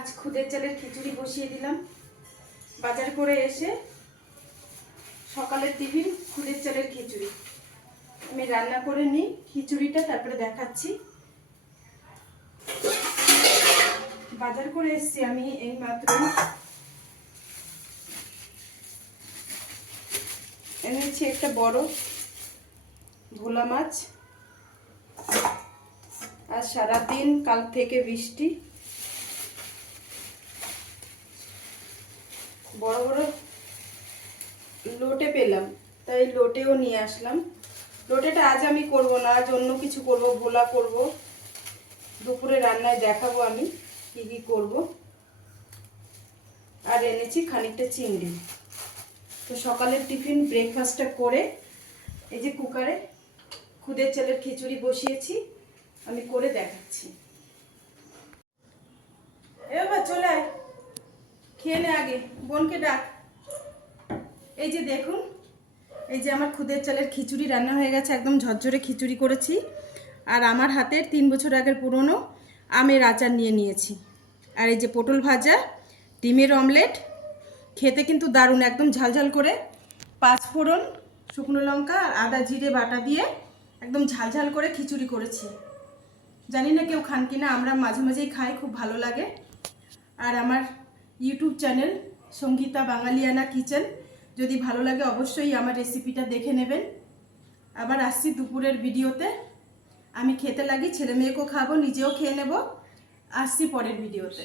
আজ খুদের চালের খিচুড়ি বসিয়ে দিলাম। বাজার করে এসে সকালের টিফিন খুদের চালের খিচুড়ি। আমি রান্না করে নিই খিচুড়িটা, তারপরে দেখাচ্ছি। বাজার করে এসেছি আমি এই মাত্র। এনেছি একটা বড় ভোলা মাছ। আর সারাদিন কাল থেকে বৃষ্টি, বড় বড় লোটে পেলাম, তাই লোটেও নিয়ে আসলাম। লোটেটা আজ আমি করব না, আজ অন্য কিছু করব, ভোলা করব। দুপুরে রান্নায় দেখাবো আমি কি কি করব। আর এনেছি খানিকটা চিংড়ি। তো সকালের টিফিন ব্রেকফাস্টটা করে এই যে কুকারে খুদের চালের খিচুড়ি বসিয়েছি, আমি করে দেখাচ্ছি। এবার চলে আয়, খেয়ে নে, আগে বোনকে ডাক। এই যে দেখুন, এই যে আমার খুদের চালের খিচুড়ি রান্না হয়ে গেছে, একদম ঝরঝরে খিচুড়ি করেছি। আর আমার হাতের 3 বছর আগের পুরনো আমের আচার নিয়ে নিয়েছি। আর এই যে পটল ভাজা, ডিমের অমলেট, খেতে কিন্তু দারুণ, একদম ঝালঝাল করে। 5 ফোড়ন, শুকনো লঙ্কা আর আদা জিরে বাটা দিয়ে একদম ঝালঝাল করে খিচুড়ি করেছি। জানি না কেউ খান কিনা, আমরা মাঝে মাঝেই খাই, খুব ভালো লাগে। আর আমার ইউটিউব চ্যানেল সঙ্গীতা বাঙালিয়ানা কিচেন, যদি ভালো লাগে অবশ্যই আমার রেসিপিটা দেখে নেবেন। আবার আসছি দুপুরের ভিডিওতে। আমি খেতে লাগি, ছেলে মেয়েকেও খাবো, নিজেও খেয়ে নেব। আসছি পরের ভিডিওতে।